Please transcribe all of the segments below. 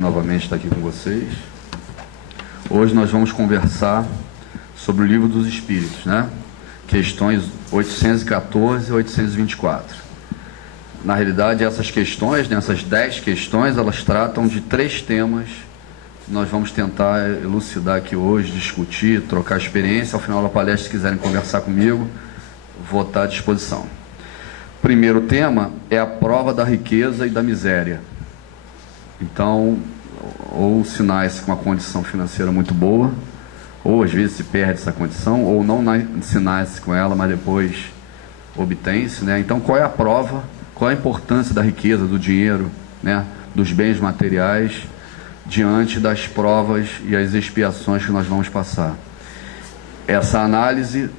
Novamente estar aqui com vocês. Hoje nós vamos conversar sobre o Livro dos Espíritos, né? Questões 814 e 824. Na realidade, essas questões, né, essas 10 questões, elas tratam de 3 temas que nós vamos tentar elucidar aqui hoje, discutir, trocar experiência. Ao final da palestra, se quiserem conversar comigo, vou estar à disposição. O primeiro tema é a prova da riqueza e da miséria. Então, ou se nasce com uma condição financeira muito boa, ou às vezes se perde essa condição, ou não se nasce com ela, mas depois obtém-se, né? Então, qual é a prova, qual é a importância da riqueza, do dinheiro, né? Dos bens materiais, diante das provas e as expiações que nós vamos passar? Essa análise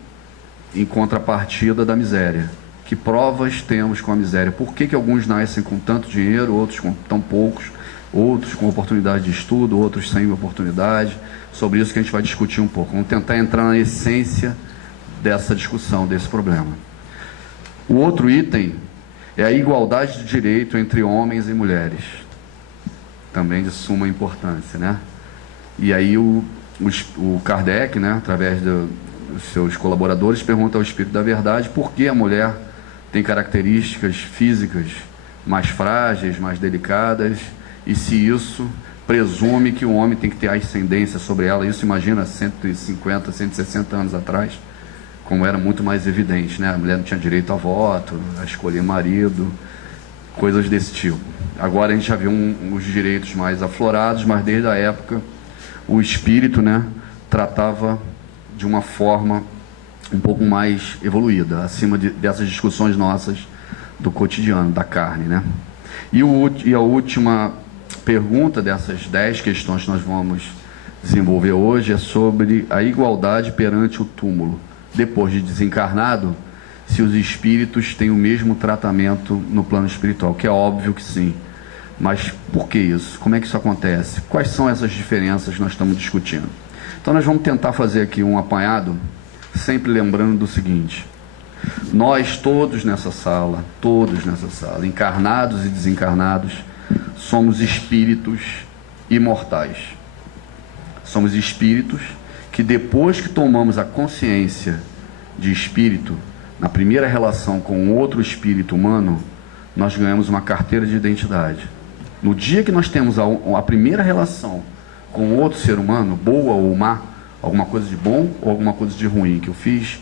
em contrapartida da miséria. Que provas temos com a miséria? Por que alguns nascem com tanto dinheiro, outros com tão poucos, outros com oportunidade de estudo, outros sem oportunidade? Sobre isso que a gente vai discutir um pouco. Vamos tentar entrar na essência dessa discussão, desse problema. O outro item é a igualdade de direito entre homens e mulheres. Também de suma importância, né? E aí o Kardec, né, através dos seus colaboradores, pergunta ao Espírito da Verdade por que a mulher tem características físicas mais frágeis, mais delicadas, e se isso presume que o homem tem que ter ascendência sobre ela. Isso, imagina, 150, 160 anos atrás, como era muito mais evidente, né? A mulher não tinha direito a voto, a escolher marido, coisas desse tipo. Agora a gente já vê os direitos mais aflorados, mas desde a época o espírito, né, tratava de uma forma um pouco mais evoluída, acima dessas discussões nossas do cotidiano, da carne, né? E a última pergunta dessas 10 questões que nós vamos desenvolver hoje é sobre a igualdade perante o túmulo. Depois de desencarnado, se os espíritos têm o mesmo tratamento no plano espiritual, que é óbvio que sim. Mas por que isso? Como é que isso acontece? Quais são essas diferenças que nós estamos discutindo? Então nós vamos tentar fazer aqui um apanhado, sempre lembrando do seguinte: nós todos nessa sala, encarnados e desencarnados, somos espíritos imortais. Somos espíritos que, depois que tomamos a consciência de espírito, na primeira relação com outro espírito humano, nós ganhamos uma carteira de identidade. No dia que nós temos a primeira relação com outro ser humano, boa ou má, alguma coisa de bom ou alguma coisa de ruim que eu fiz,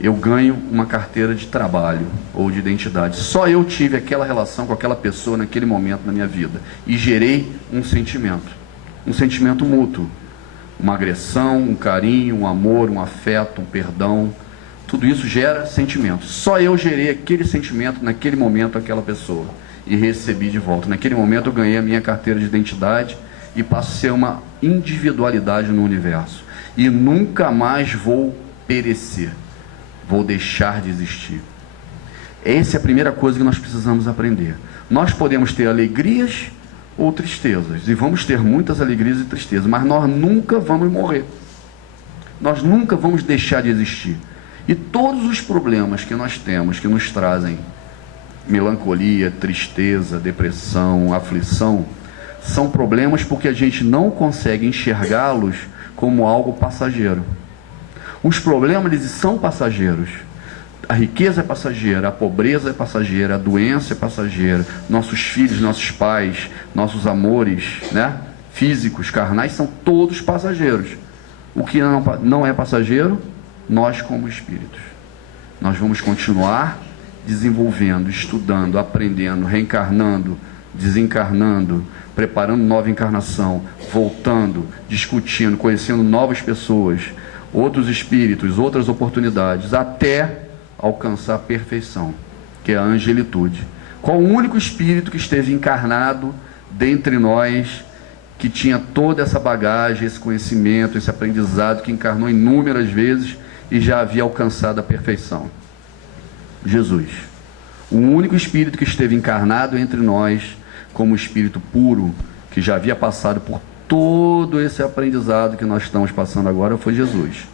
eu ganho uma carteira de trabalho ou de identidade. Só eu tive aquela relação com aquela pessoa naquele momento na minha vida e gerei um sentimento mútuo, uma agressão, um carinho, um amor, um afeto, um perdão. Tudo isso gera sentimento. Só eu gerei aquele sentimento naquele momento aquela pessoa e recebi de volta. Naquele momento eu ganhei a minha carteira de identidade e passo a ser uma individualidade no universo. E nunca mais vou perecer. Vou deixar de existir. Essa é a primeira coisa que nós precisamos aprender. Nós podemos ter alegrias ou tristezas, e vamos ter muitas alegrias e tristezas, mas nós nunca vamos morrer. Nós nunca vamos deixar de existir. E todos os problemas que nós temos, que nos trazem melancolia, tristeza, depressão, aflição, são problemas porque a gente não consegue enxergá-los como algo passageiro. Os problemas, eles são passageiros. A riqueza é passageira, a pobreza é passageira, a doença é passageira, nossos filhos, nossos pais, nossos amores, né, físicos, carnais, são todos passageiros. O que não é passageiro, nós como espíritos. Nós vamos continuar desenvolvendo, estudando, aprendendo, reencarnando, desencarnando, preparando nova encarnação, voltando, discutindo, conhecendo novas pessoas, outros espíritos, outras oportunidades, até alcançar a perfeição, que é a angelitude. Qual o único espírito que esteve encarnado dentre nós, que tinha toda essa bagagem, esse conhecimento, esse aprendizado, que encarnou inúmeras vezes e já havia alcançado a perfeição? Jesus. O único espírito que esteve encarnado entre nós, como espírito puro, que já havia passado por todo esse aprendizado que nós estamos passando agora, foi Jesus.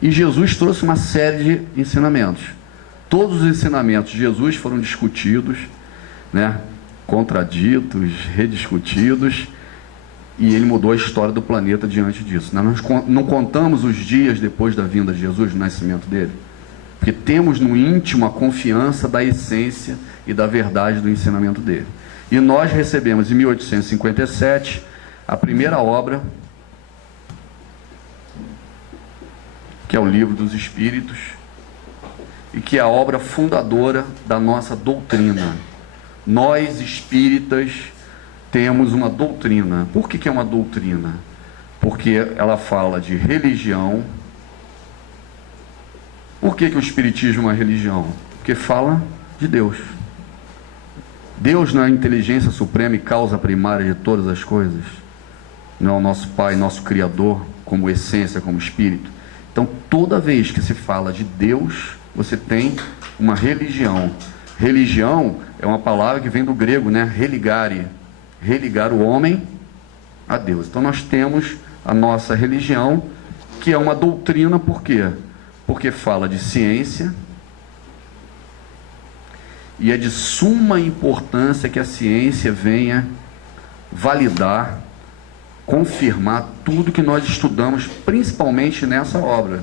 E Jesus trouxe uma série de ensinamentos. Todos os ensinamentos de Jesus foram discutidos, né, contraditos, rediscutidos, e ele mudou a história do planeta diante disso. Nós não contamos os dias depois da vinda de Jesus, do nascimento dele, porque temos no íntimo a confiança da essência e da verdade do ensinamento dele. E nós recebemos em 1857 a primeira obra, que é o Livro dos Espíritos, e que é a obra fundadora da nossa doutrina. Nós, espíritas, temos uma doutrina. Por que é uma doutrina? Porque ela fala de religião. Por que o espiritismo é uma religião? Porque fala de Deus. Deus não é a inteligência suprema e causa primária de todas as coisas? Não é o nosso Pai, nosso Criador, como essência, como espírito? Então, toda vez que se fala de Deus, você tem uma religião. Religião é uma palavra que vem do grego, né? Religare. Religar o homem a Deus. Então nós temos a nossa religião, que é uma doutrina. Por quê? Porque fala de ciência, e é de suma importância que a ciência venha validar, confirmar tudo que nós estudamos, principalmente nessa obra,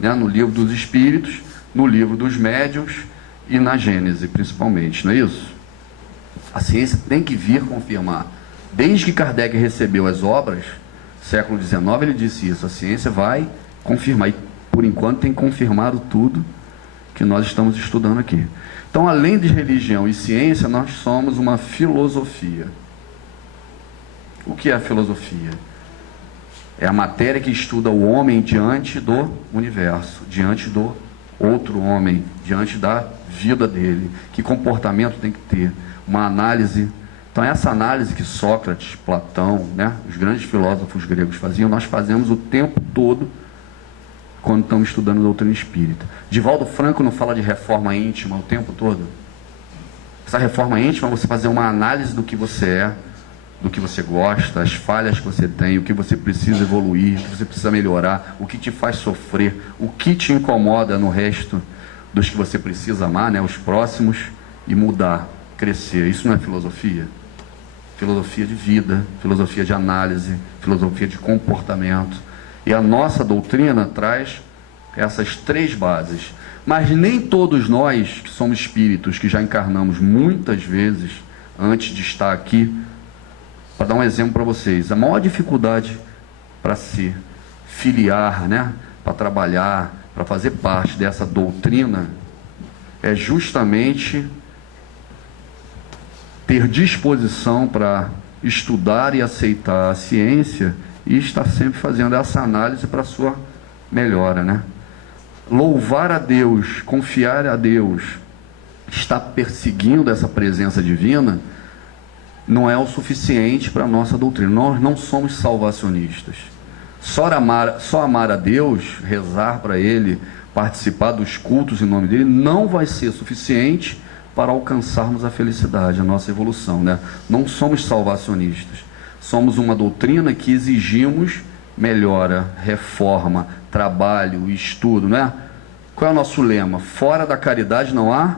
né? No Livro dos Espíritos, no Livro dos Médiuns e na Gênese, principalmente, não é isso? A ciência tem que vir confirmar. Desde que Kardec recebeu as obras, século XIX, ele disse isso: a ciência vai confirmar. E, por enquanto, tem confirmado tudo que nós estamos estudando aqui. Então, além de religião e ciência, nós somos uma filosofia. O que é a filosofia? É a matéria que estuda o homem diante do universo, diante do outro homem, diante da vida dele. Que comportamento tem que ter? Uma análise. Então essa análise que Sócrates, Platão, né, os grandes filósofos gregos faziam, nós fazemos o tempo todo quando estamos estudando a doutrina espírita. Divaldo Franco não fala de reforma íntima o tempo todo? Essa reforma íntima é você fazer uma análise do que você é, do que você gosta, as falhas que você tem, o que você precisa evoluir, o que você precisa melhorar, o que te faz sofrer, o que te incomoda no resto dos que você precisa amar, né, os próximos, e mudar, crescer. Isso não é filosofia? Filosofia de vida, filosofia de análise, filosofia de comportamento. E a nossa doutrina traz essas três bases. Mas nem todos nós, que somos espíritos, que já encarnamos muitas vezes antes de estar aqui, para dar um exemplo para vocês, a maior dificuldade para se filiar, né, para trabalhar, para fazer parte dessa doutrina, é justamente ter disposição para estudar e aceitar a ciência e estar sempre fazendo essa análise para a sua melhora, né? Louvar a Deus, confiar a Deus, estar perseguindo essa presença divina, não é o suficiente para a nossa doutrina. Nós não somos salvacionistas. Só amar a Deus, rezar para Ele, participar dos cultos em nome dEle, não vai ser suficiente para alcançarmos a felicidade, a nossa evolução, né? Não somos salvacionistas. Somos uma doutrina que exigimos melhora, reforma, trabalho, estudo, né? Qual é o nosso lema? Fora da caridade não há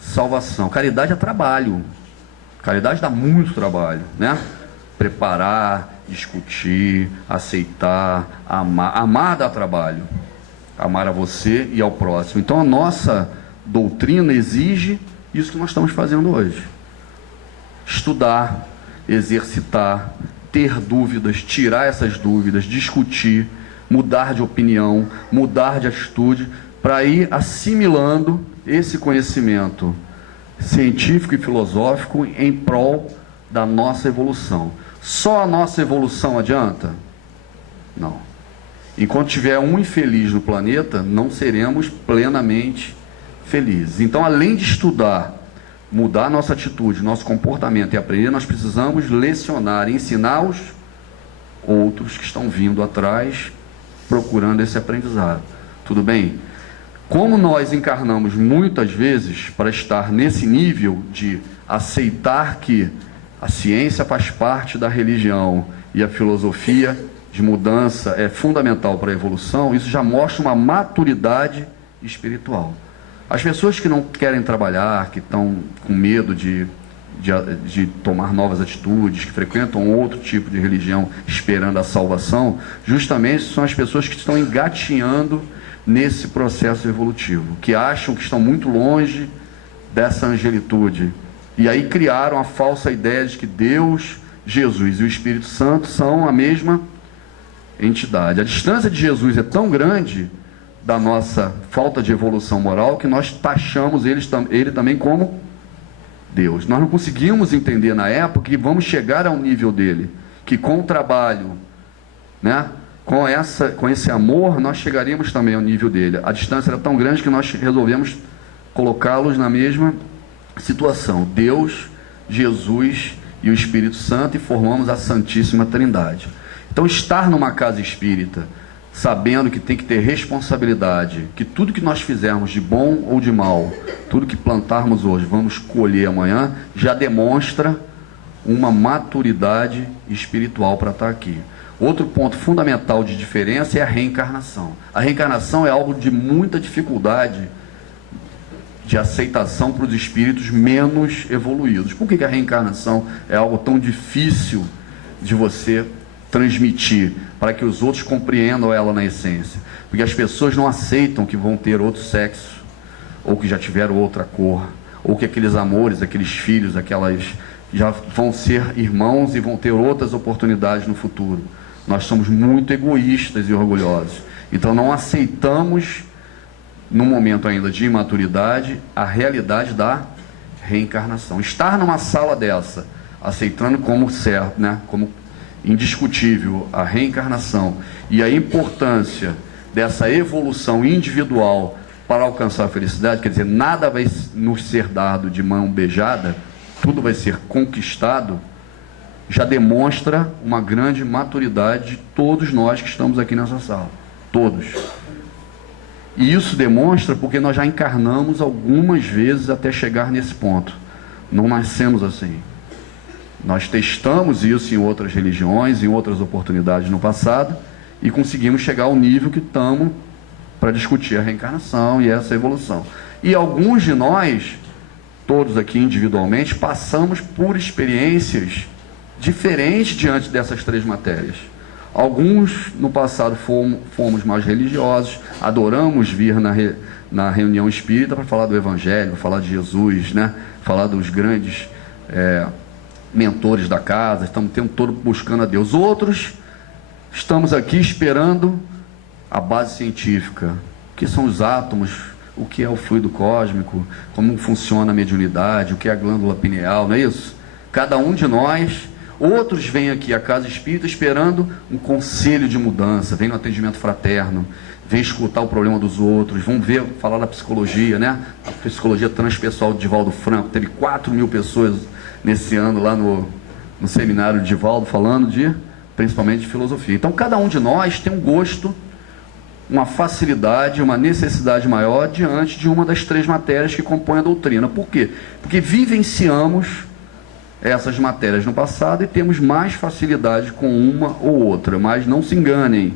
salvação. Caridade é trabalho. Caridade dá muito trabalho, né? Preparar, discutir, aceitar, amar. Amar dá trabalho. Amar a você e ao próximo. Então a nossa doutrina exige isso que nós estamos fazendo hoje. Estudar, exercitar, ter dúvidas, tirar essas dúvidas, discutir, mudar de opinião, mudar de atitude, para ir assimilando esse conhecimento científico e filosófico em prol da nossa evolução. Só a nossa evolução adianta? Não. Enquanto tiver um infeliz no planeta, não seremos plenamente felizes. Então, além de estudar, mudar nossa atitude, nosso comportamento e aprender, nós precisamos lecionar, ensinar os outros que estão vindo atrás, procurando esse aprendizado. Tudo bem? Como nós encarnamos muitas vezes para estar nesse nível de aceitar que a ciência faz parte da religião e a filosofia de mudança é fundamental para a evolução, isso já mostra uma maturidade espiritual. As pessoas que não querem trabalhar, que estão com medo de de tomar novas atitudes, que frequentam outro tipo de religião esperando a salvação, justamente são as pessoas que estão engatinhando nesse processo evolutivo, que acham que estão muito longe dessa angelitude. E aí criaram a falsa ideia de que Deus, Jesus e o Espírito Santo são a mesma entidade. A distância de Jesus é tão grande da nossa falta de evolução moral que nós taxamos ele também como Deus. Nós não conseguimos entender na época que vamos chegar ao nível dele, que com o trabalho, né, com esse amor, nós chegaríamos também ao nível dele. A distância era tão grande que nós resolvemos colocá-los na mesma situação. Deus, Jesus e o Espírito Santo, e formamos a Santíssima Trindade. Então, estar numa casa espírita, sabendo que tem que ter responsabilidade, que tudo que nós fizermos de bom ou de mal, tudo que plantarmos hoje, vamos colher amanhã, já demonstra uma maturidade espiritual para estar aqui. Outro ponto fundamental de diferença é a reencarnação. A reencarnação é algo de muita dificuldade de aceitação para os espíritos menos evoluídos. Por que a reencarnação é algo tão difícil de você transmitir, para que os outros compreendam ela na essência? Porque as pessoas não aceitam que vão ter outro sexo, ou que já tiveram outra cor, ou que aqueles amores, aqueles filhos, aquelas já vão ser irmãos e vão ter outras oportunidades no futuro. Nós somos muito egoístas e orgulhosos. Então não aceitamos, no momento ainda de imaturidade, a realidade da reencarnação. Estar numa sala dessa, aceitando como certo, né, como indiscutível a reencarnação e a importância dessa evolução individual para alcançar a felicidade, quer dizer, nada vai nos ser dado de mão beijada, tudo vai ser conquistado, já demonstra uma grande maturidade de todos nós que estamos aqui nessa sala. Todos. E isso demonstra porque nós já encarnamos algumas vezes até chegar nesse ponto. Não nascemos assim. Nós testamos isso em outras religiões, em outras oportunidades no passado, e conseguimos chegar ao nível que estamos para discutir a reencarnação e essa evolução. E alguns de nós, todos aqui individualmente, passamos por experiências diferentes diante dessas três matérias. Alguns no passado fomos mais religiosos, adoramos vir na reunião espírita para falar do Evangelho, falar de Jesus, né? Falar dos grandes mentores da casa, estamos o tempo todo buscando a Deus. Outros, estamos aqui esperando a base científica, o que são os átomos, o que é o fluido cósmico, como funciona a mediunidade, o que é a glândula pineal, não é isso? Cada um de nós. Outros vêm aqui à casa espírita esperando um conselho de mudança, vem no atendimento fraterno, vem escutar o problema dos outros, vão falar da psicologia, né? A psicologia transpessoal de Divaldo Franco, teve 4.000 pessoas nesse ano lá no seminário de Divaldo, falando principalmente de filosofia. Então cada um de nós tem um gosto, uma facilidade, uma necessidade maior diante de uma das três matérias que compõem a doutrina. Por quê? Porque vivenciamos essas matérias no passado e temos mais facilidade com uma ou outra, mas não se enganem,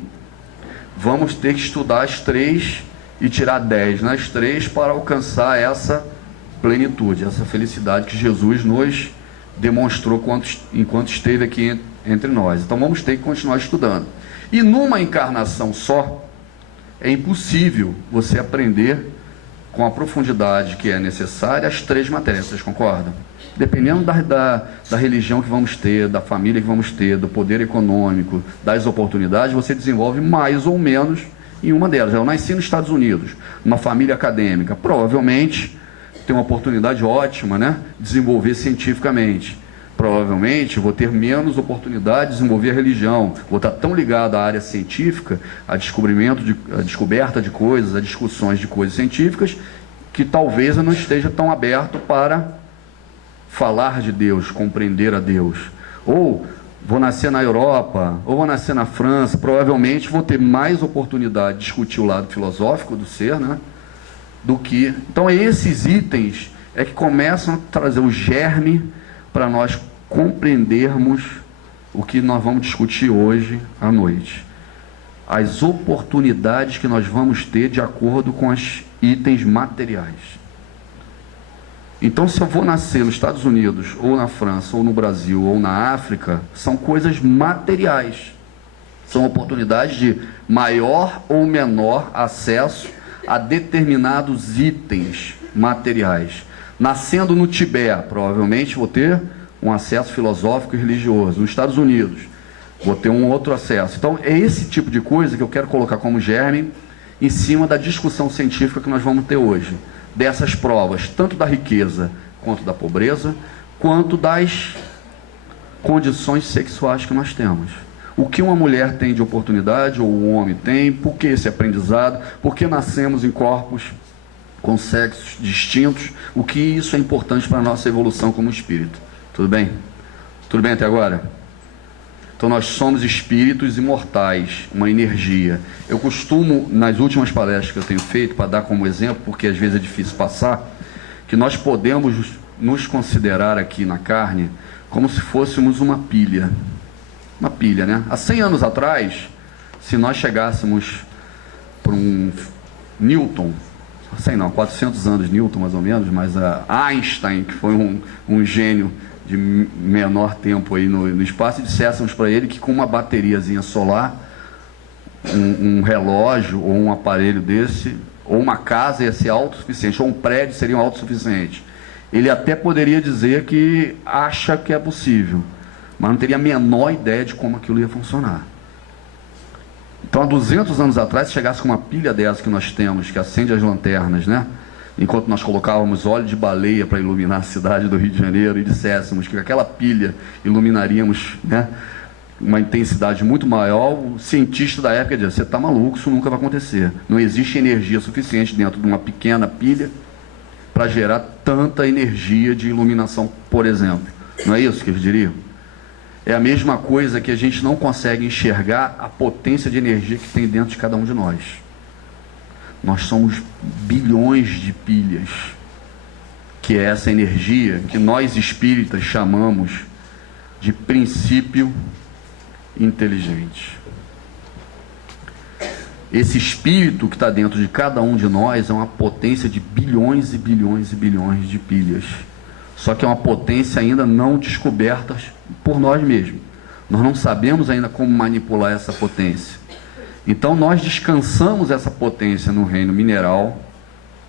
vamos ter que estudar as três e tirar 10 nas três para alcançar essa plenitude, essa felicidade que Jesus nos demonstrou enquanto esteve aqui entre nós. Então vamos ter que continuar estudando. E numa encarnação só, é impossível você aprender com a profundidade que é necessária as três matérias, vocês concordam? Dependendo da religião que vamos ter, da família que vamos ter, do poder econômico, das oportunidades, você desenvolve mais ou menos em uma delas. Eu nasci nos Estados Unidos, numa família acadêmica, provavelmente tem uma oportunidade ótima, né, de desenvolver cientificamente. Provavelmente vou ter menos oportunidade de desenvolver a religião, vou estar tão ligado à área científica, a descoberta de coisas, a discussões de coisas científicas, que talvez eu não esteja tão aberto para falar de Deus, compreender a Deus. Ou vou nascer na Europa, ou vou nascer na França, provavelmente vou ter mais oportunidade de discutir o lado filosófico do ser, né, do que... Então esses itens é que começam a trazer o germe para nós compreendermos o que nós vamos discutir hoje à noite. As oportunidades que nós vamos ter de acordo com os itens materiais. Então, se eu vou nascer nos Estados Unidos, ou na França, ou no Brasil, ou na África, são coisas materiais. São oportunidades de maior ou menor acesso a determinados itens materiais. Nascendo no Tibete, provavelmente vou ter um acesso filosófico e religioso. Nos Estados Unidos, vou ter um outro acesso. Então, é esse tipo de coisa que eu quero colocar como germe em cima da discussão científica que nós vamos ter hoje. Dessas provas, tanto da riqueza, quanto da pobreza, quanto das condições sexuais que nós temos. O que uma mulher tem de oportunidade, ou um homem tem, por que esse aprendizado, por que nascemos em corpos com sexos distintos, o que isso é importante para a nossa evolução como espírito. Tudo bem? Tudo bem até agora? Então nós somos espíritos imortais, uma energia. Eu costumo, nas últimas palestras que eu tenho feito, para dar como exemplo, porque às vezes é difícil passar, que nós podemos nos considerar aqui na carne como se fôssemos uma pilha. Uma pilha, né? Há 100 anos atrás, se nós chegássemos para um Newton, 100 não, 400 anos Newton mais ou menos, mas Einstein, que foi um gênio de menor tempo aí no espaço, e disséssemos para ele que com uma bateriazinha solar, um relógio ou um aparelho desse, ou uma casa ia ser autossuficiente, ou um prédio seria autossuficiente. Ele até poderia dizer que acha que é possível, mas não teria a menor ideia de como aquilo ia funcionar. Então, há 200 anos atrás, se chegasse com uma pilha dessa que nós temos, que acende as lanternas, né? Enquanto nós colocávamos óleo de baleia para iluminar a cidade do Rio de Janeiro, e disséssemos que aquela pilha iluminaríamos, né, uma intensidade muito maior, o cientista da época dizia: você está maluco, isso nunca vai acontecer. Não existe energia suficiente dentro de uma pequena pilha para gerar tanta energia de iluminação, por exemplo. Não é isso que eles diriam? É a mesma coisa que a gente não consegue enxergar a potência de energia que tem dentro de cada um de nós. Nós somos bilhões de pilhas, que é essa energia que nós espíritas chamamos de princípio inteligente. Esse espírito que está dentro de cada um de nós é uma potência de bilhões e bilhões e bilhões de pilhas. Só que é uma potência ainda não descoberta por nós mesmos. Nós não sabemos ainda como manipular essa potência. Então nós descansamos essa potência no reino mineral,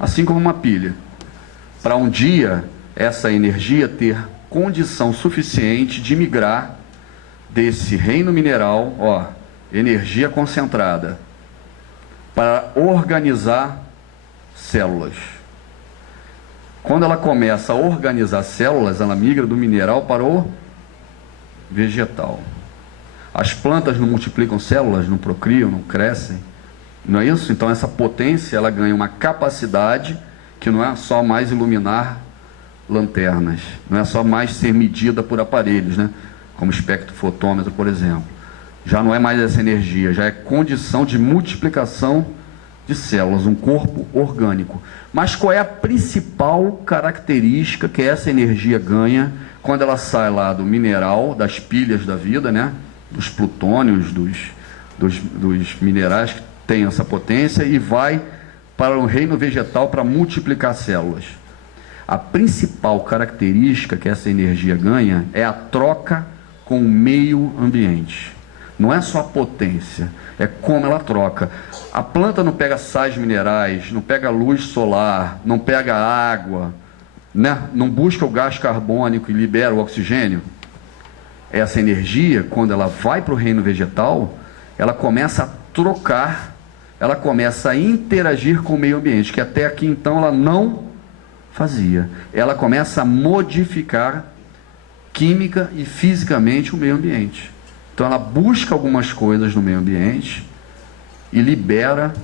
assim como uma pilha, para um dia essa energia ter condição suficiente de migrar desse reino mineral, energia concentrada, para organizar células. Quando ela começa a organizar células, ela migra do mineral para o vegetal. As plantas não multiplicam células, não procriam, não crescem. Não é isso? Então essa potência, ela ganha uma capacidade que não é só mais iluminar lanternas, não é só mais ser medida por aparelhos, né? Como espectrofotômetro, por exemplo. Já não é mais essa energia, já é condição de multiplicação de células, um corpo orgânico. Mas qual é a principal característica que essa energia ganha quando ela sai lá do mineral, das pilhas da vida, né? Dos plutônios, dos minerais que têm essa potência, e vai para o reino vegetal para multiplicar células? A principal característica que essa energia ganha é a troca com o meio ambiente. Não é só a potência, é como ela troca. A planta não pega sais minerais, não pega luz solar, não pega água, né? Não busca o gás carbônico e libera o oxigênio. Essa energia, quando ela vai para o reino vegetal, ela começa a trocar, ela começa a interagir com o meio ambiente, que até aqui então ela não fazia. Ela começa a modificar química e fisicamente o meio ambiente. Então ela busca algumas coisas no meio ambiente e libera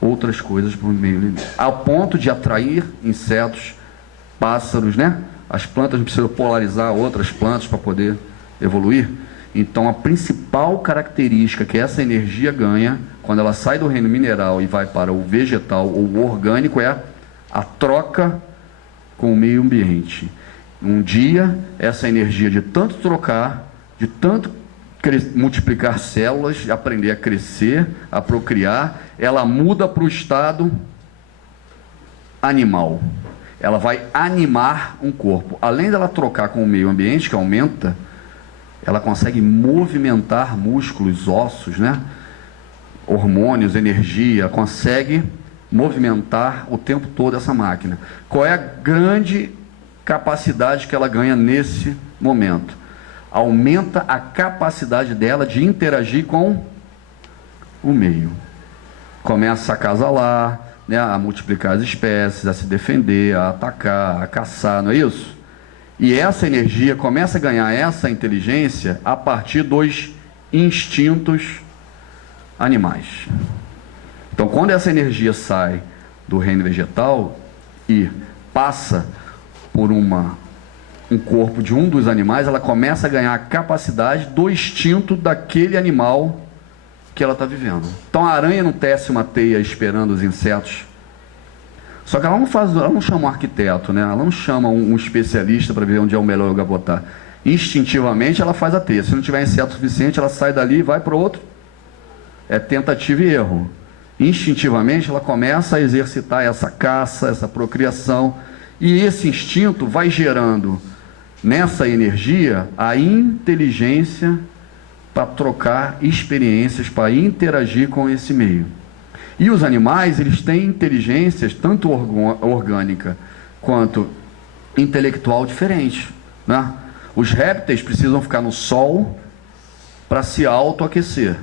outras coisas para o meio ambiente, ao ponto de atrair insetos, pássaros, né? As plantas não precisam polarizar outras plantas para poder evoluir. Então a principal característica que essa energia ganha quando ela sai do reino mineral e vai para o vegetal ou o orgânico é a troca com o meio ambiente. Um dia essa energia de tanto trocar, de tanto multiplicar células, aprender a crescer, a procriar, ela muda para o estado animal. ela vai animar um corpo. Além dela trocar com o meio ambiente, que aumenta, ela consegue movimentar músculos, ossos, né? Hormônios, energia, consegue movimentar o tempo todo essa máquina. Qual é a grande capacidade que ela ganha nesse momento? Aumenta a capacidade dela de interagir com o meio. Começa a acasalar, né, a multiplicar as espécies, a se defender, a atacar, a caçar, não é isso? E essa energia começa a ganhar essa inteligência a partir dos instintos animais. Então, quando essa energia sai do reino vegetal e passa por um corpo de um dos animais, ela começa a ganhar a capacidade do instinto daquele animal que ela está vivendo. Então, a aranha não tece uma teia esperando os insetos. Só que ela não chama um arquiteto, né? Ela não chama um especialista para ver onde é o melhor lugar para botar. Instintivamente, ela faz a teia. Se não tiver inseto suficiente, ela sai dali e vai para o outro. É tentativa e erro. Instintivamente, ela começa a exercitar essa caça, essa procriação. E esse instinto vai gerando nessa energia a inteligência para trocar experiências, para interagir com esse meio. E os animais, eles têm inteligências, tanto orgânica quanto intelectual, diferentes, né? Os répteis precisam ficar no sol para se autoaquecer.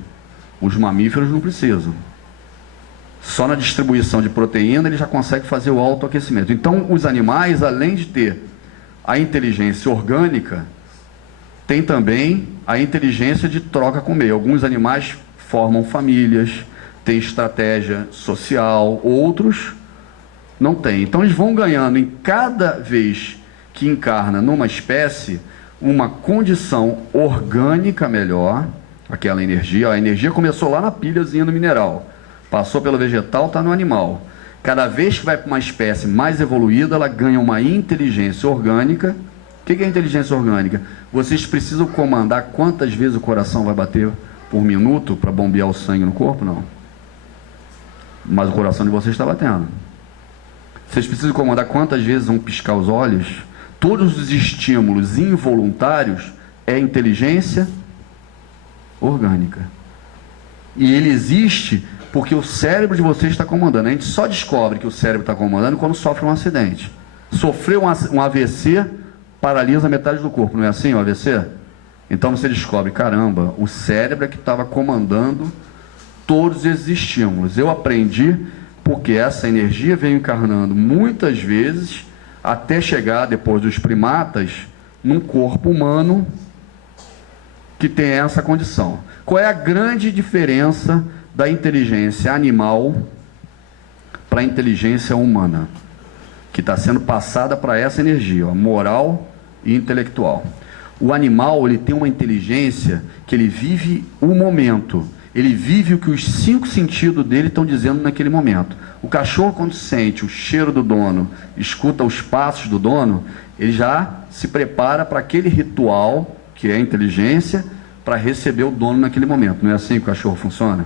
Os mamíferos não precisam. Só na distribuição de proteína ele já consegue fazer o autoaquecimento. Então, os animais, além de ter a inteligência orgânica, tem também a inteligência de troca com o meio. Alguns animais formam famílias, têm estratégia social, outros não têm. Então eles vão ganhando em cada vez que encarna numa espécie uma condição orgânica melhor, aquela energia. A energia começou lá na pilhazinha do mineral, passou pelo vegetal, está no animal. Cada vez que vai para uma espécie mais evoluída, ela ganha uma inteligência orgânica. O que é inteligência orgânica? Vocês precisam comandar quantas vezes o coração vai bater por minuto para bombear o sangue no corpo? Não. Mas o coração de vocês está batendo. Vocês precisam comandar quantas vezes vão piscar os olhos? Todos os estímulos involuntários é inteligência orgânica. E ele existe porque o cérebro de vocês está comandando. A gente só descobre que o cérebro está comandando quando sofre um acidente. Sofreu um AVC, paralisa metade do corpo, não é assim o AVC? Então você descobre, caramba, o cérebro é que estava comandando todos esses estímulos. Eu aprendi porque essa energia veio encarnando muitas vezes até chegar, depois dos primatas, num corpo humano que tem essa condição. Qual é a grande diferença da inteligência animal para a inteligência humana, que está sendo passada para essa energia, ó, moral e intelectual? O animal, ele tem uma inteligência que ele vive o momento, ele vive o que os 5 sentidos dele estão dizendo naquele momento. O cachorro, quando sente o cheiro do dono, escuta os passos do dono, ele já se prepara para aquele ritual, que é a inteligência, para receber o dono naquele momento. Não é assim que o cachorro funciona?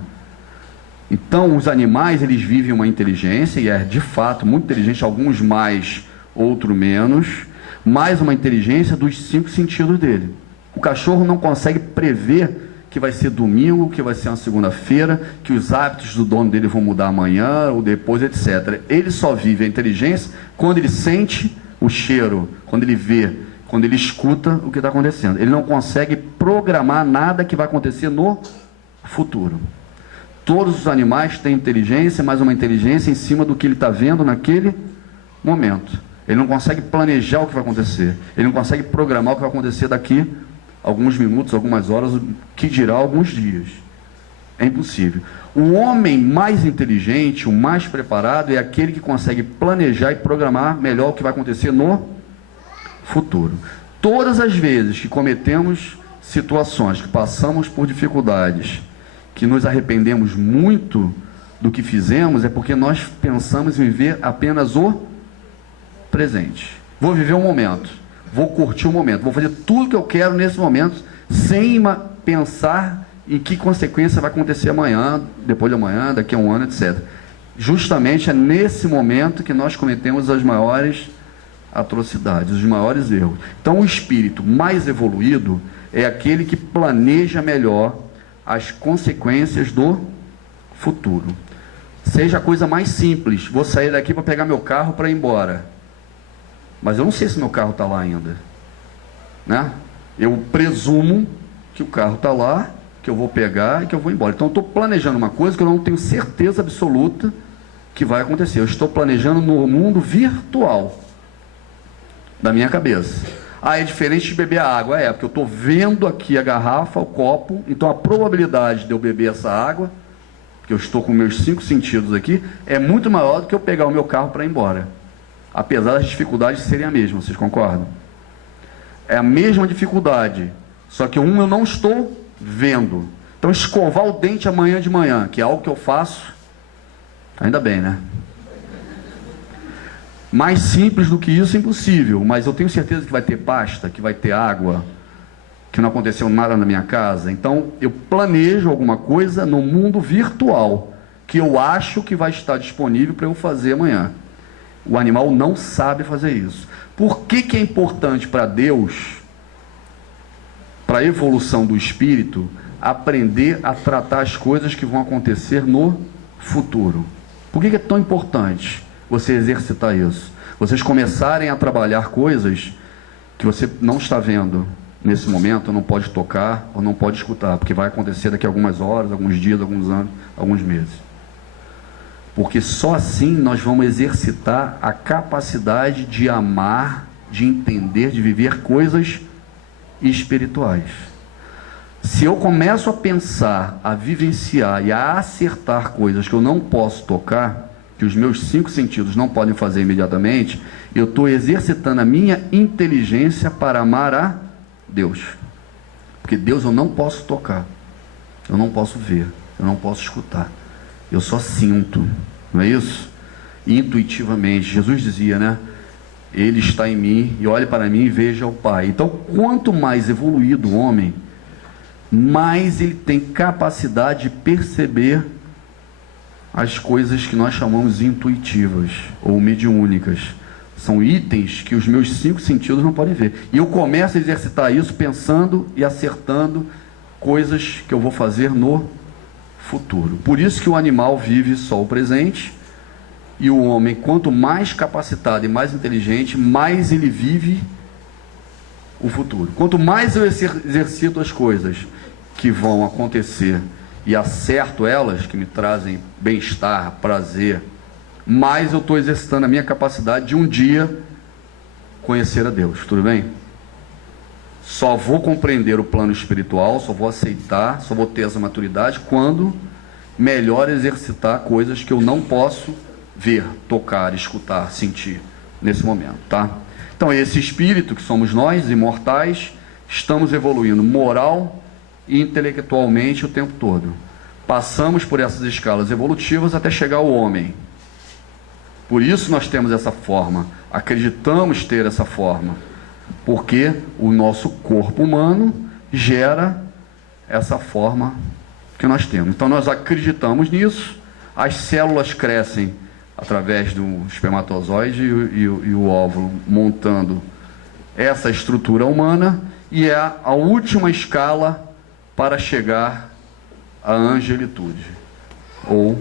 Então, os animais, eles vivem uma inteligência, e é de fato muito inteligente, alguns mais, outros menos, mais uma inteligência dos 5 sentidos dele. O cachorro não consegue prever que vai ser domingo, que vai ser uma segunda-feira, que os hábitos do dono dele vão mudar amanhã ou depois, etc. Ele só vive a inteligência quando ele sente o cheiro, quando ele vê, quando ele escuta o que está acontecendo. Ele não consegue programar nada que vai acontecer no futuro. Todos os animais têm inteligência, mas uma inteligência em cima do que ele está vendo naquele momento. Ele não consegue planejar o que vai acontecer. Ele não consegue programar o que vai acontecer daqui alguns minutos, algumas horas, que dirá alguns dias. É impossível. O homem mais inteligente, o mais preparado, é aquele que consegue planejar e programar melhor o que vai acontecer no futuro. Todas as vezes que cometemos situações, que passamos por dificuldades, que nos arrependemos muito do que fizemos, é porque nós pensamos em viver apenas o presente. Vou viver um momento, vou curtir o momento, vou fazer tudo que eu quero nesse momento, sem pensar em que consequência vai acontecer amanhã, depois de amanhã, daqui a um ano, etc. Justamente é nesse momento que nós cometemos as maiores atrocidades, os maiores erros. Então, o espírito mais evoluído é aquele que planeja melhor as consequências do futuro. Seja a coisa mais simples, vou sair daqui para pegar meu carro para ir embora, mas eu não sei se meu carro está lá ainda, né? Eu presumo que o carro está lá, que eu vou pegar e que eu vou embora. Então eu estou planejando uma coisa que eu não tenho certeza absoluta que vai acontecer. Eu estou planejando no mundo virtual da minha cabeça. Ah, é diferente de beber a água. É, porque eu estou vendo aqui a garrafa, o copo, então a probabilidade de eu beber essa água, porque eu estou com meus 5 sentidos aqui, é muito maior do que eu pegar o meu carro para ir embora. Apesar das dificuldades serem a mesma, vocês concordam? É a mesma dificuldade, só que um eu não estou vendo. Então escovar o dente amanhã de manhã, que é algo que eu faço, ainda bem, né? Mais simples do que isso, impossível, mas eu tenho certeza que vai ter pasta, que vai ter água, que não aconteceu nada na minha casa. Então eu planejo alguma coisa no mundo virtual, que eu acho que vai estar disponível para eu fazer amanhã. O animal não sabe fazer isso. Por que é importante para Deus, para a evolução do espírito, aprender a tratar as coisas que vão acontecer no futuro? Por que é tão importante você exercitar isso? Vocês começarem a trabalhar coisas que você não está vendo nesse momento, não pode tocar ou não pode escutar, porque vai acontecer daqui a algumas horas, alguns dias, alguns anos, alguns meses. Porque só assim nós vamos exercitar a capacidade de amar, de entender, de viver coisas espirituais. Se eu começo a pensar, a vivenciar e a acertar coisas que eu não posso tocar, que os meus 5 sentidos não podem fazer imediatamente, eu estou exercitando a minha inteligência para amar a Deus. Porque Deus eu não posso tocar, eu não posso ver, eu não posso escutar. Eu só sinto, não é isso? Intuitivamente. Jesus dizia, né? Ele está em mim e olhe para mim e veja o Pai. Então, quanto mais evoluído o homem, mais ele tem capacidade de perceber as coisas que nós chamamos intuitivas ou mediúnicas. São itens que os meus 5 sentidos não podem ver. E eu começo a exercitar isso pensando e acertando coisas que eu vou fazer no futuro. Por isso que o animal vive só o presente, e o homem, quanto mais capacitado e mais inteligente, mais ele vive o futuro. Quanto mais eu exercito as coisas que vão acontecer e acerto elas, que me trazem bem-estar, prazer, mais eu estou exercitando a minha capacidade de um dia conhecer a Deus. Tudo bem? Só vou compreender o plano espiritual, só vou aceitar, só vou ter essa maturidade quando melhor exercitar coisas que eu não posso ver, tocar, escutar, sentir nesse momento, tá? Então esse espírito que somos nós, imortais, estamos evoluindo moral e intelectualmente o tempo todo. Passamos por essas escalas evolutivas até chegar ao homem. Por isso nós temos essa forma, acreditamos ter essa forma, porque o nosso corpo humano gera essa forma que nós temos. Então nós acreditamos nisso, as células crescem através do espermatozoide e o óvulo, montando essa estrutura humana, e é a última escala para chegar à angelitude, ou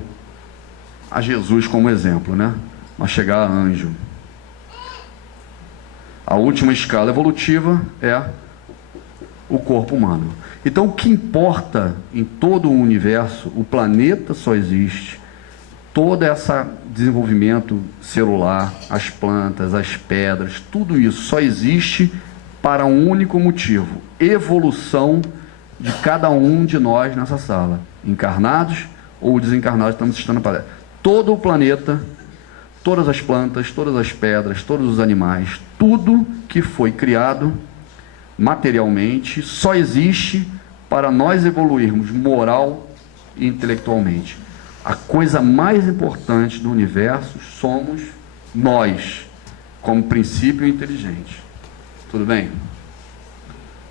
a Jesus como exemplo, né? Mas chegar a anjo. A última escala evolutiva é o corpo humano. Então o que importa em todo o universo, o planeta só existe, todo esse desenvolvimento celular, as plantas, as pedras, tudo isso só existe para um único motivo: evolução de cada um de nós nessa sala, encarnados ou desencarnados, estamos estando para todo o planeta, todas as plantas, todas as pedras, todos os animais, tudo que foi criado materialmente só existe para nós evoluirmos moral e intelectualmente. A coisa mais importante do universo somos nós, como princípio inteligente. Tudo bem?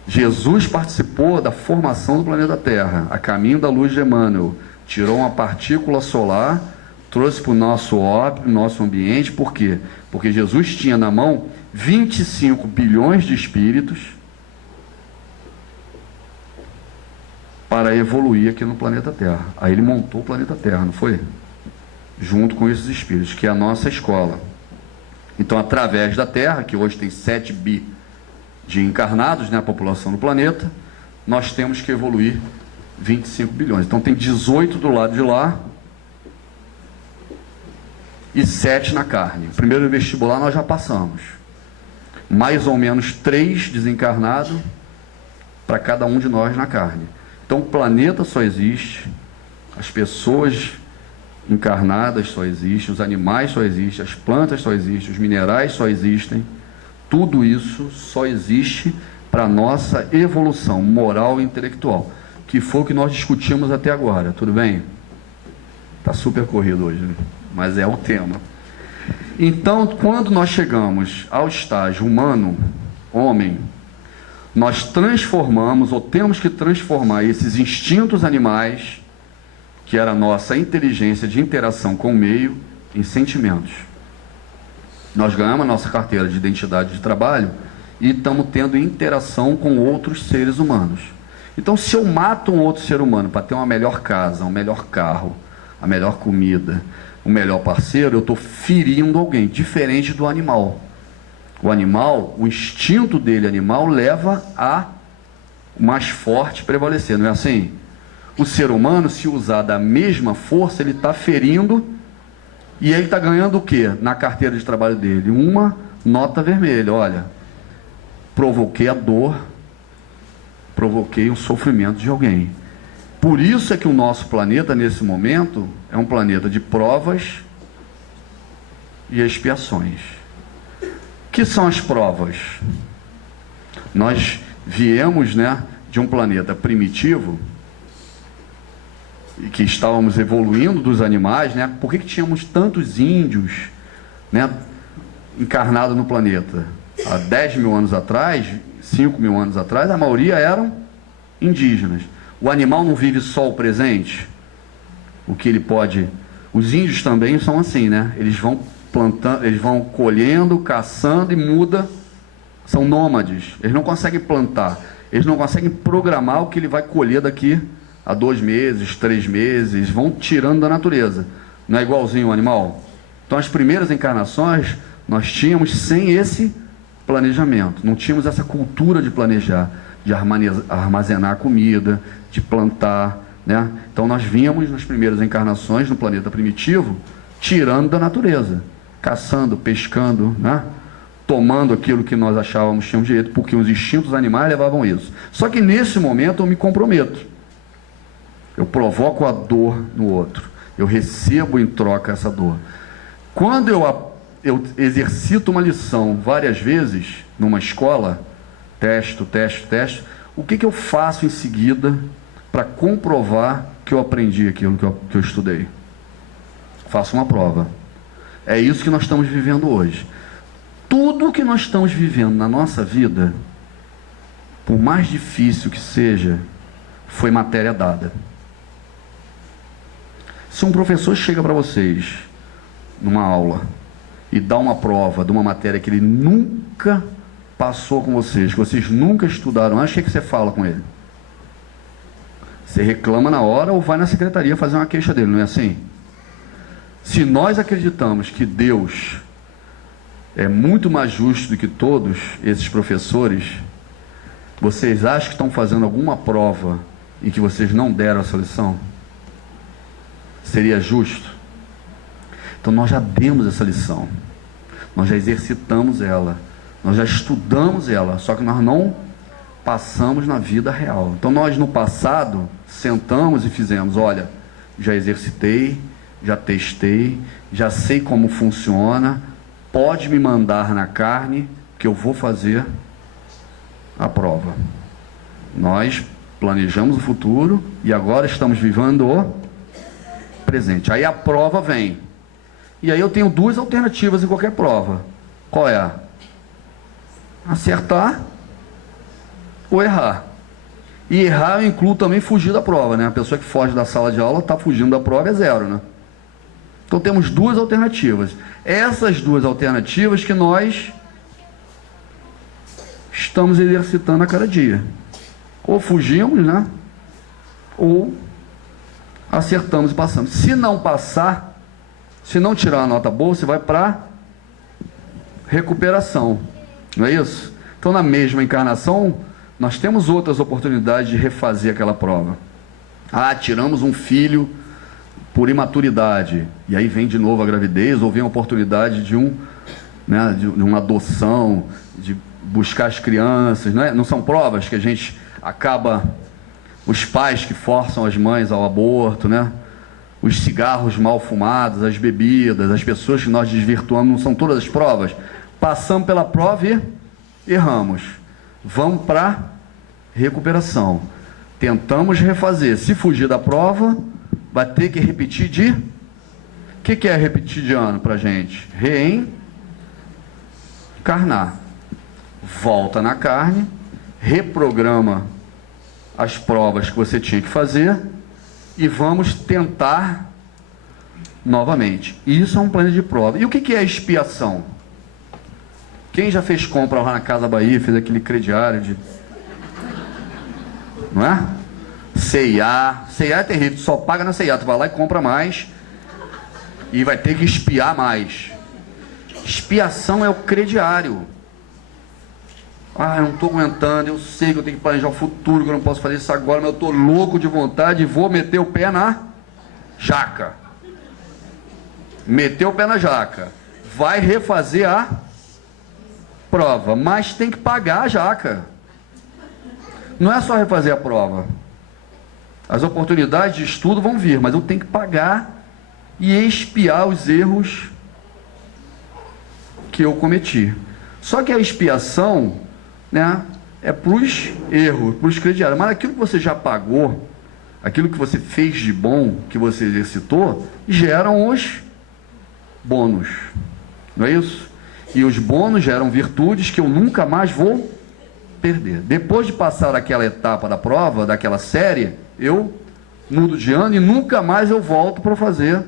Jesus participou da formação do planeta Terra, a caminho da luz de Emmanuel. Tirou uma partícula solar, trouxe para o nosso órbita, nosso ambiente. Por quê? Porque Jesus tinha na mão 25 bilhões de espíritos para evoluir aqui no planeta Terra. Aí ele montou o planeta Terra, não foi? Junto com esses espíritos, que é a nossa escola. Então, através da Terra, que hoje tem 7 bi de encarnados, né, a população do planeta, nós temos que evoluir 25 bilhões. Então, tem 18 do lado de lá e 7 na carne. O primeiro vestibular nós já passamos. Mais ou menos 3 desencarnados para cada um de nós na carne. Então, o planeta só existe, as pessoas encarnadas só existem, os animais só existem, as plantas só existem, os minerais só existem. Tudo isso só existe para a nossa evolução moral e intelectual, que foi o que nós discutimos até agora, tudo bem? Está super corrido hoje, né? Mas é o tema. Então, quando nós chegamos ao estágio humano, homem, nós transformamos, ou temos que transformar esses instintos animais, que era a nossa inteligência de interação com o meio, em sentimentos. Nós ganhamos a nossa carteira de identidade de trabalho e estamos tendo interação com outros seres humanos. Então, se eu mato um outro ser humano para ter uma melhor casa, um melhor carro, a melhor comida, um melhor parceiro, eu estou ferindo alguém, diferente do animal. O animal, o instinto dele animal leva a o mais forte prevalecer, não é assim? O ser humano, se usar da mesma força, ele está ferindo e ele está ganhando o quê? Na carteira de trabalho dele? Uma nota vermelha. Olha, provoquei a dor, provoquei um sofrimento de alguém. Por isso é que o nosso planeta, nesse momento, é um planeta de provas e expiações. O que são as provas? Nós viemos, né, de um planeta primitivo, e que estávamos evoluindo dos animais, né? Por que tínhamos tantos índios, né, encarnados no planeta? Há 10 mil anos atrás, 5 mil anos atrás, a maioria eram indígenas. O animal não vive só o presente? O que ele pode... Os índios também são assim, né? Eles vão plantando, eles vão colhendo, caçando e muda. São nômades. Eles não conseguem plantar. Eles não conseguem programar o que ele vai colher daqui a 2 meses, 3 meses. Vão tirando da natureza. Não é igualzinho o animal? Então, as primeiras encarnações, nós tínhamos sem esse planejamento. Não tínhamos essa cultura de planejar, de armazenar comida, de plantar, né? Então nós vínhamos nas primeiras encarnações no planeta primitivo, tirando da natureza, caçando, pescando, né? Tomando aquilo que nós achávamos que tínhamos direito, porque os instintos animais levavam isso. Só que nesse momento eu me comprometo, eu provoco a dor no outro, eu recebo em troca essa dor. Quando eu exercito uma lição várias vezes numa escola, testo, o que eu faço em seguida para comprovar que eu aprendi aquilo que eu estudei? Faço uma prova. É isso que nós estamos vivendo hoje. Tudo que nós estamos vivendo na nossa vida, por mais difícil que seja, foi matéria dada. Se um professor chega para vocês numa aula e dá uma prova de uma matéria que ele nunca passou com vocês, que vocês nunca estudaram antes, o que você fala com ele? Você reclama na hora ou vai na secretaria fazer uma queixa dele, não é assim? Se nós acreditamos que Deus é muito mais justo do que todos esses professores, vocês acham que estão fazendo alguma prova e que vocês não deram essa lição? Seria justo? Então nós já demos essa lição, nós já exercitamos ela, nós já estudamos ela, só que nós não passamos na vida real. Então nós no passado sentamos e fizemos, olha, já exercitei, já testei, já sei como funciona, pode me mandar na carne que eu vou fazer a prova. Nós planejamos o futuro e agora estamos vivendo o presente. Aí a prova vem. E aí eu tenho 2 alternativas em qualquer prova. Qual é? Acertar ou errar. E errar eu incluo também fugir da prova, né? A pessoa que foge da sala de aula está fugindo da prova, é 0, né? Então temos 2 alternativas. Essas 2 alternativas que nós estamos exercitando a cada dia. Ou fugimos, né? Ou acertamos e passamos. Se não passar, se não tirar uma nota boa, você vai para recuperação. Não é isso? Então, na mesma encarnação, nós temos outras oportunidades de refazer aquela prova. Tiramos um filho por imaturidade, e aí vem de novo a gravidez, ou vem a oportunidade de uma adoção, de buscar as crianças, não é? Não são provas que a gente acaba, os pais que forçam as mães ao aborto, né? Os cigarros mal fumados, as bebidas, as pessoas que nós desvirtuamos, não são todas as provas? Passamos pela prova e erramos. Vamos para recuperação. Tentamos refazer. Se fugir da prova, vai ter que repetir de... O que é repetir de ano para a gente? Reencarnar. Volta na carne, reprograma as provas que você tinha que fazer e vamos tentar novamente. Isso é um plano de prova. E o que é expiação? Quem já fez compra lá na Casa Bahia, fez aquele crediário de... Não é? C&A. C&A é terrível, tu só paga na C&A, tu vai lá e compra mais e vai ter que expiar mais. Expiação é o crediário. Eu não estou aguentando, eu sei que eu tenho que planejar o futuro, que eu não posso fazer isso agora, mas eu estou louco de vontade e vou meter o pé na jaca. Meter o pé na jaca. Vai refazer a prova, mas tem que pagar a jaca. Não é só refazer a prova. As oportunidades de estudo vão vir, mas eu tenho que pagar e expiar os erros que eu cometi. Só que a expiação, né, é para os erros, para os crediários. Mas aquilo que você já pagou, aquilo que você fez de bom, que você exercitou, geram os bônus. Não é isso? E os bônus geram virtudes que eu nunca mais vou perder. Depois de passar aquela etapa da prova, daquela série, eu mudo de ano e nunca mais eu volto para fazer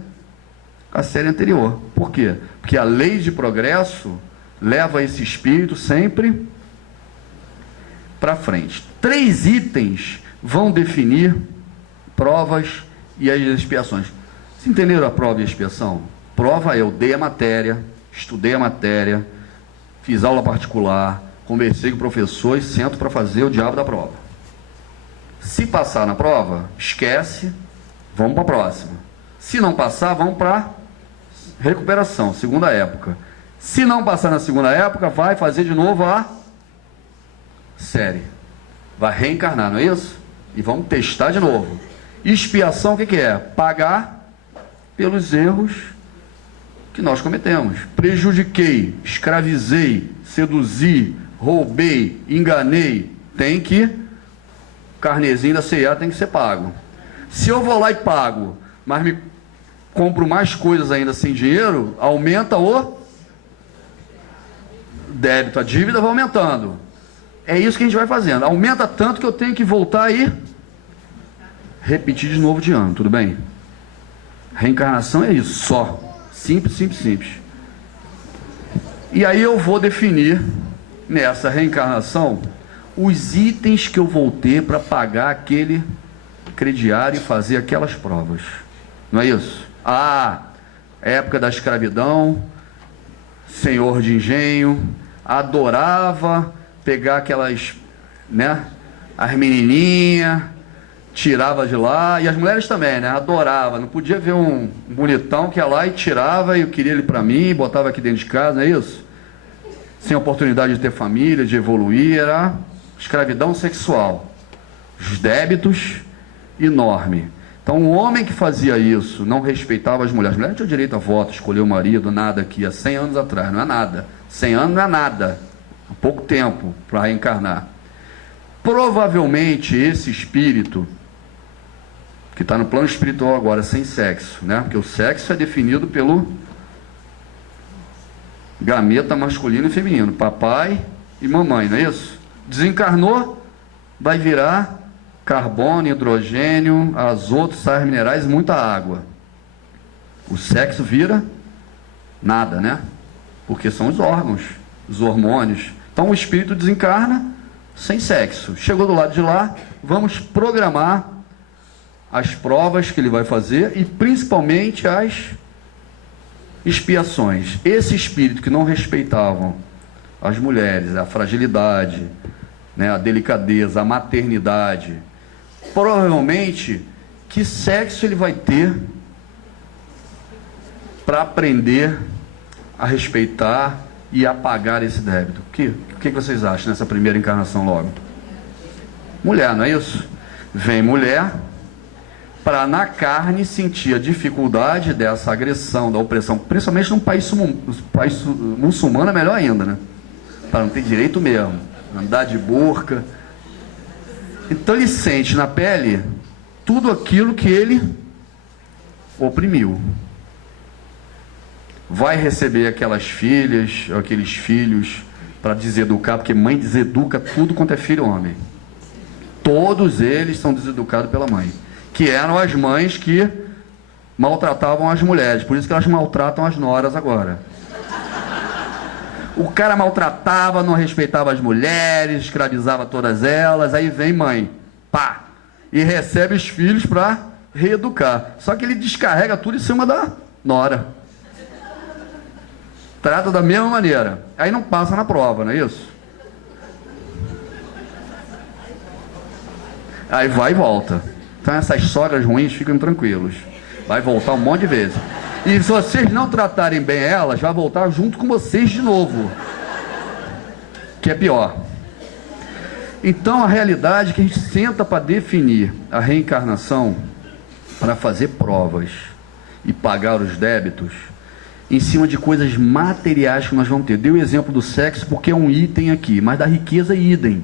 a série anterior. Por quê? Porque a lei de progresso leva esse espírito sempre para frente. 3 itens vão definir provas e as expiações. Vocês entenderam a prova e a expiação? Prova, eu dei a matéria, estudei a matéria, fiz aula particular, conversei com o professor e sento para fazer o diabo da prova. Se passar na prova, esquece, vamos para a próxima. Se não passar, vamos para recuperação, segunda época. Se não passar na segunda época, vai fazer de novo a série. Vai reencarnar, não é isso? E vamos testar de novo. Expiação, o que é? Pagar pelos erros que nós cometemos. Prejudiquei, escravizei, seduzi, roubei, enganei. Tem que, carnezinho da C&A tem que ser pago. Se eu vou lá e pago, mas me compro mais coisas ainda sem dinheiro, aumenta o débito, a dívida vai aumentando. É isso que a gente vai fazendo. Aumenta tanto que eu tenho que voltar e repetir de novo de ano, tudo bem? Reencarnação é isso, só. Simples, simples, simples. E aí eu vou definir, nessa reencarnação, os itens que eu vou ter para pagar aquele crediário e fazer aquelas provas. Não é isso? Época da escravidão, senhor de engenho, adorava pegar aquelas, né, as menininhas, tirava de lá, e as mulheres também, né, adorava, não podia ver um bonitão que ia lá e tirava, e eu queria ele para mim, botava aqui dentro de casa, não é isso? Sem oportunidade de ter família, de evoluir, era escravidão sexual. Os débitos, enorme. Então, o homem que fazia isso, não respeitava as mulheres. As mulheres não tinham direito a voto, escolher o marido, nada aqui, há 100 anos atrás, não é nada. 100 anos não é nada. Há pouco tempo para reencarnar. Provavelmente, esse espírito, que está no plano espiritual agora, sem sexo, né? Porque o sexo é definido pelo gameta masculino e feminino, papai e mamãe, não é isso? Desencarnou, vai virar carbono, hidrogênio, azoto, sais minerais e muita água. O sexo vira nada, né? Porque são os órgãos, os hormônios Então o espírito desencarna sem sexo. Chegou do lado de lá, vamos programar as provas que ele vai fazer e principalmente as expiações. Esse espírito que não respeitavam as mulheres, a fragilidade, né, a delicadeza, a maternidade, provavelmente, que sexo ele vai ter para aprender a respeitar e a pagar esse débito? O que vocês acham nessa primeira encarnação logo? Mulher, não é isso? Vem mulher para na carne sentir a dificuldade dessa agressão, da opressão, principalmente num país muçulmano é melhor ainda, né? Para não ter direito mesmo, andar de burca. Então ele sente na pele tudo aquilo que ele oprimiu. Vai receber aquelas filhas, aqueles filhos, para deseducar, porque mãe deseduca tudo quanto é filho homem. Todos eles são deseducados pela mãe, que eram as mães que maltratavam as mulheres, por isso que elas maltratam as noras agora. O cara maltratava, não respeitava as mulheres, escravizava todas elas, aí vem mãe, pá, e recebe os filhos para reeducar. Só que ele descarrega tudo em cima da nora. Trata da mesma maneira. Aí não passa na prova, não é isso? Aí vai e volta. Então essas sogras ruins ficam tranquilos. Vai voltar um monte de vezes. E se vocês não tratarem bem elas, vai voltar junto com vocês de novo. Que é pior. Então a realidade é que a gente senta para definir a reencarnação, para fazer provas e pagar os débitos em cima de coisas materiais que nós vamos ter. Dei o exemplo do sexo porque é um item aqui, mas da riqueza é idem.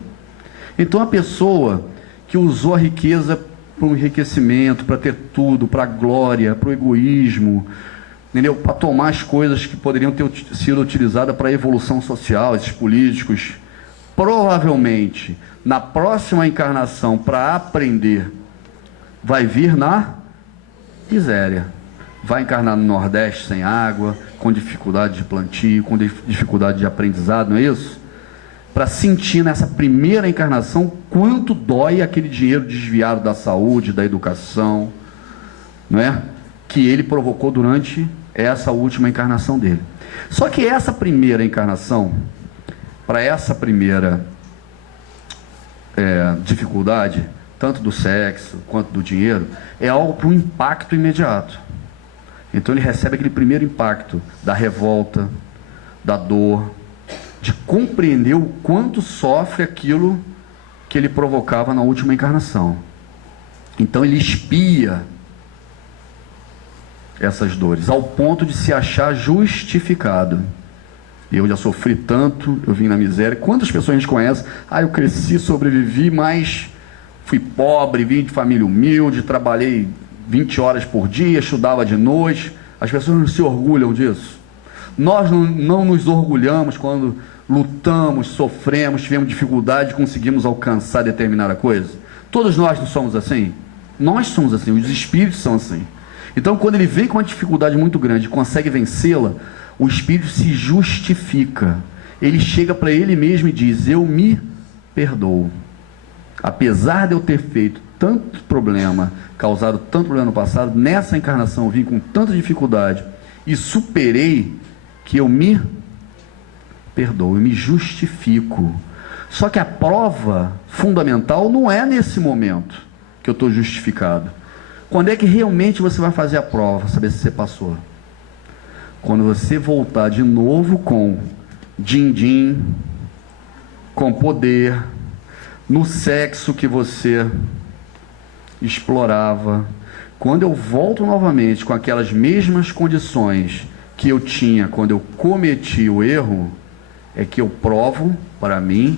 Então a pessoa que usou a riqueza para o enriquecimento, para ter tudo, para a glória, para o egoísmo, entendeu? Para tomar as coisas que poderiam ter sido utilizadas para a evolução social, esses políticos, provavelmente, na próxima encarnação, para aprender, vai vir na miséria. Vai encarnar no Nordeste sem água, com dificuldade de plantio, com dificuldade de aprendizado, não é isso? Para sentir nessa primeira encarnação quanto dói aquele dinheiro desviado da saúde, da educação, não é? Que ele provocou durante essa última encarnação dele. Só que essa primeira encarnação, para essa primeira dificuldade, tanto do sexo quanto do dinheiro, é algo para um impacto imediato. Então ele recebe aquele primeiro impacto da revolta, da dor, de compreender o quanto sofre aquilo que ele provocava na última encarnação. Então ele expia essas dores, ao ponto de se achar justificado. Eu já sofri tanto, eu vim na miséria. Quantas pessoas a gente conhece? Eu cresci, sobrevivi, mas fui pobre, vim de família humilde, trabalhei 20 horas por dia, estudava de noite. As pessoas não se orgulham disso. Nós não nos orgulhamos quando lutamos, sofremos, tivemos dificuldade, conseguimos alcançar determinada coisa. Todos nós não somos assim? Nós somos assim, os espíritos são assim. Então, quando ele vem com uma dificuldade muito grande e consegue vencê-la, o espírito se justifica. Ele chega para ele mesmo e diz: eu me perdoo. Apesar de eu ter feito tanto problema, causado tanto problema no passado, nessa encarnação eu vim com tanta dificuldade e superei, que eu me perdoo, eu me justifico. Só que a prova fundamental não é nesse momento que eu estou justificado. Quando é que realmente você vai fazer a prova, saber se você passou? Quando você voltar de novo com din-din, com poder, no sexo que você explorava. Quando eu volto novamente com aquelas mesmas condições que eu tinha quando eu cometi o erro, é que eu provo para mim,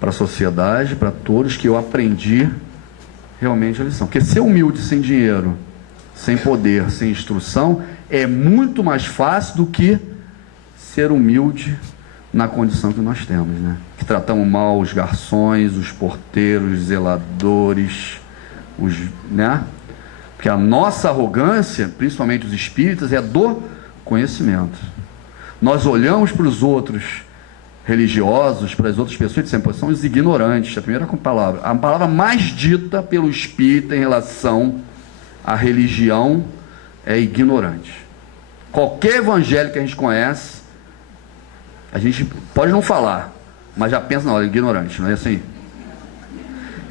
para a sociedade, para todos, que eu aprendi realmente a lição. Porque ser humilde sem dinheiro, sem poder, sem instrução, é muito mais fácil do que ser humilde na condição que nós temos, né? Que tratamos mal os garçons, os porteiros, os zeladores, né? Porque a nossa arrogância, principalmente os espíritas, é do conhecimento. Nós olhamos para os outros religiosos, para as outras pessoas, dizem, são os ignorantes. A primeira palavra. A palavra mais dita pelo Espírito em relação à religião é ignorante. Qualquer evangelho que a gente conhece, a gente pode não falar, mas já pensa, não, é ignorante, não é assim?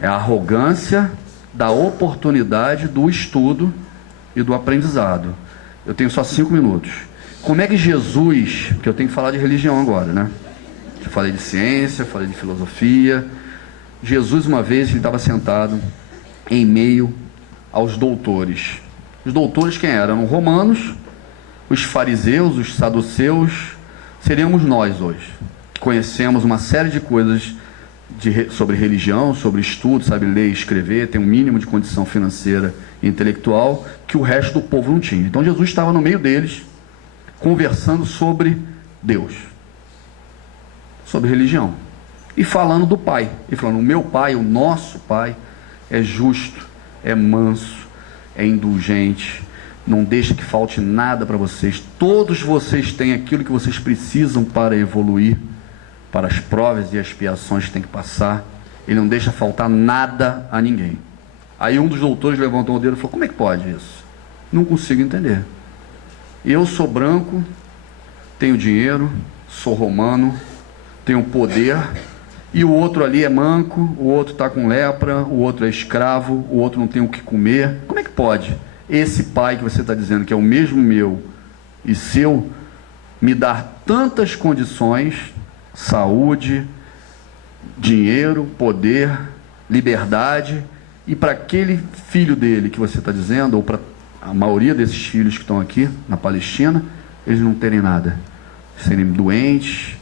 É a arrogância da oportunidade do estudo e do aprendizado. Eu tenho só 5 minutos. Como é que Jesus, porque eu tenho que falar de religião agora, né? Eu falei de ciência, falei de filosofia. Jesus, uma vez, ele estava sentado em meio aos doutores. Os doutores quem eram? Eram romanos, os fariseus, os saduceus, seríamos nós hoje. Conhecemos uma série de coisas sobre religião, sobre estudo, sabe ler e escrever, tem um mínimo de condição financeira e intelectual que o resto do povo não tinha. Então Jesus estava no meio deles, conversando sobre Deus, sobre religião, e falando do Pai, e falando, o meu Pai, o nosso Pai, é justo, é manso, é indulgente, não deixa que falte nada para vocês, todos vocês têm aquilo que vocês precisam para evoluir, para as provas e expiações que tem que passar, ele não deixa faltar nada a ninguém. Aí um dos doutores levantou o dedo e falou, como é que pode isso? Não consigo entender. Eu sou branco, tenho dinheiro, sou romano, tenho poder, e o outro ali é manco, o outro está com lepra, o outro é escravo, o outro não tem o que comer. Como é que pode esse Pai que você está dizendo que é o mesmo meu e seu, me dar tantas condições, saúde, dinheiro, poder, liberdade, e para aquele filho dele que você está dizendo, ou para a maioria desses filhos que estão aqui na Palestina, eles não terem nada, serem doentes,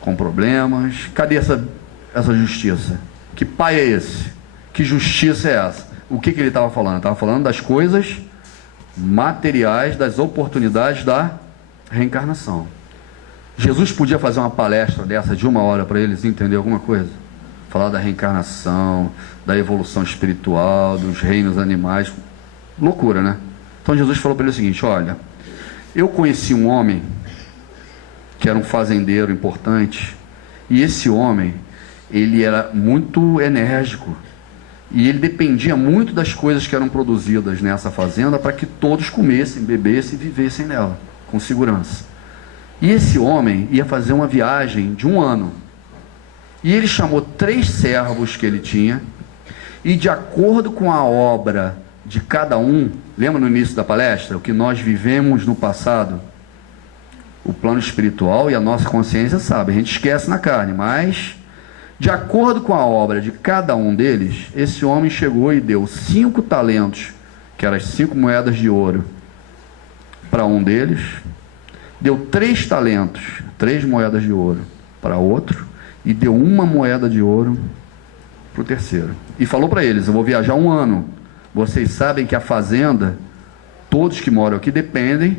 com problemas? Cadê essa justiça? Que pai é esse? Que justiça é essa? O que ele estava falando? Estava falando das coisas materiais, das oportunidades da reencarnação. Jesus podia fazer uma palestra dessa de 1 hora para eles entender alguma coisa? Falar da reencarnação, da evolução espiritual, dos reinos animais. Loucura, né? Então Jesus falou para ele o seguinte, olha, eu conheci um homem que era um fazendeiro importante, e esse homem, ele era muito enérgico, e ele dependia muito das coisas que eram produzidas nessa fazenda para que todos comessem, bebessem e vivessem nela, com segurança. E esse homem ia fazer uma viagem de 1 ano, e ele chamou 3 servos que ele tinha, e de acordo com a obra de cada um, lembra no início da palestra, o que nós vivemos no passado, o plano espiritual e a nossa consciência sabe, a gente esquece na carne, mas de acordo com a obra de cada um deles, esse homem chegou e deu 5 talentos, que eram as 5 moedas de ouro, para um deles, deu 3 talentos, 3 moedas de ouro para outro, e deu 1 moeda de ouro para o terceiro. E falou para eles, eu vou viajar 1 ano, vocês sabem que a fazenda, todos que moram aqui dependem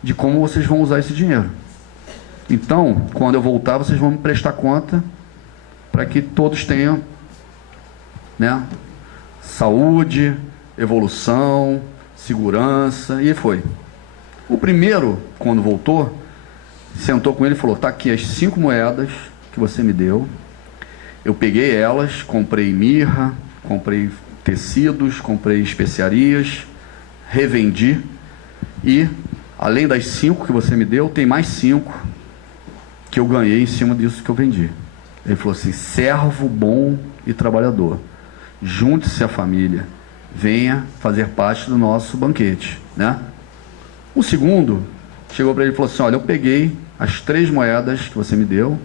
de como vocês vão usar esse dinheiro. Então, quando eu voltar, vocês vão me prestar conta para que todos tenham, né, saúde, evolução, segurança, e foi. O primeiro, quando voltou, sentou com ele e falou, está aqui as 5 moedas que você me deu, eu peguei elas, comprei mirra, comprei tecidos, comprei especiarias, revendi, e além das 5 que você me deu, tem mais 5 que eu ganhei em cima disso que eu vendi. Ele falou assim, servo bom e trabalhador, junte-se à família, venha fazer parte do nosso banquete, né? O segundo chegou para ele e falou assim, olha, eu peguei as 3 moedas que você me deu,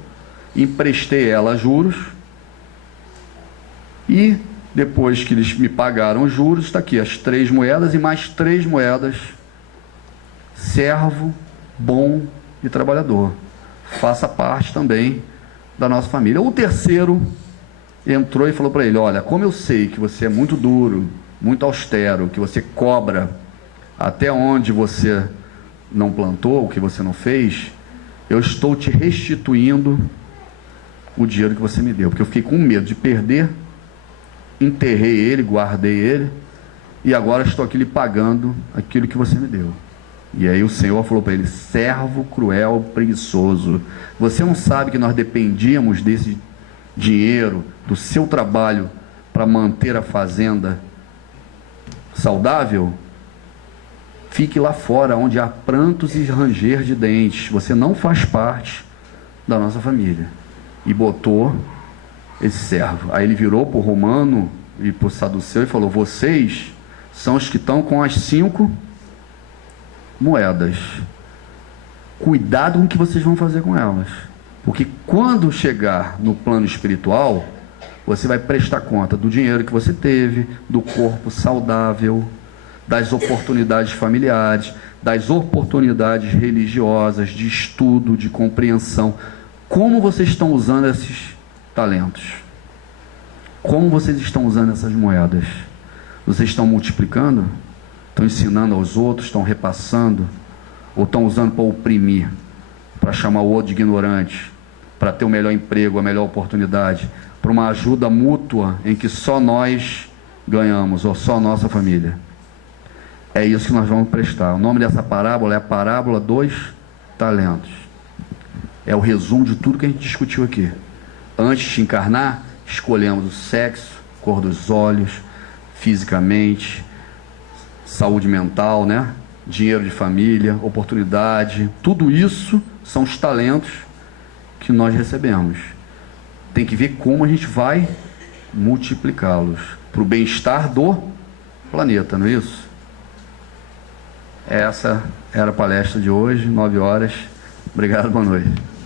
emprestei ela a juros, e depois que eles me pagaram os juros, está aqui as 3 moedas e mais 3 moedas, servo bom e trabalhador, faça parte também da nossa família. O terceiro entrou e falou para ele, olha, como eu sei que você é muito duro, muito austero, que você cobra até onde você não plantou, o que você não fez, eu estou te restituindo o dinheiro que você me deu, porque eu fiquei com medo de perder, enterrei ele, guardei ele, e agora estou aqui lhe pagando aquilo que você me deu. E aí o Senhor falou para ele: servo cruel, preguiçoso, você não sabe que nós dependíamos desse dinheiro, do seu trabalho, para manter a fazenda saudável? Fique lá fora, onde há prantos e ranger de dentes. Você não faz parte da nossa família. E botou esse servo. Aí ele virou para o romano e para o saduceu e falou: vocês são os que estão com as 5 moedas. Cuidado com o que vocês vão fazer com elas. Porque quando chegar no plano espiritual, você vai prestar conta do dinheiro que você teve, do corpo saudável, das oportunidades familiares, das oportunidades religiosas, de estudo, de compreensão. Como vocês estão usando esses talentos? Como vocês estão usando essas moedas? Vocês estão multiplicando? Estão ensinando aos outros? Estão repassando? Ou estão usando para oprimir? Para chamar o outro de ignorante? Para ter o melhor emprego, a melhor oportunidade? Para uma ajuda mútua em que só nós ganhamos, ou só a nossa família? É isso que nós vamos prestar. O nome dessa parábola é a parábola dos talentos. É o resumo de tudo que a gente discutiu aqui. Antes de encarnar, escolhemos o sexo, cor dos olhos, fisicamente, saúde mental, né? Dinheiro de família, oportunidade. Tudo isso são os talentos que nós recebemos. Tem que ver como a gente vai multiplicá-los para o bem-estar do planeta, não é isso? Essa era a palestra de hoje, 9 horas. Obrigado, boa noite.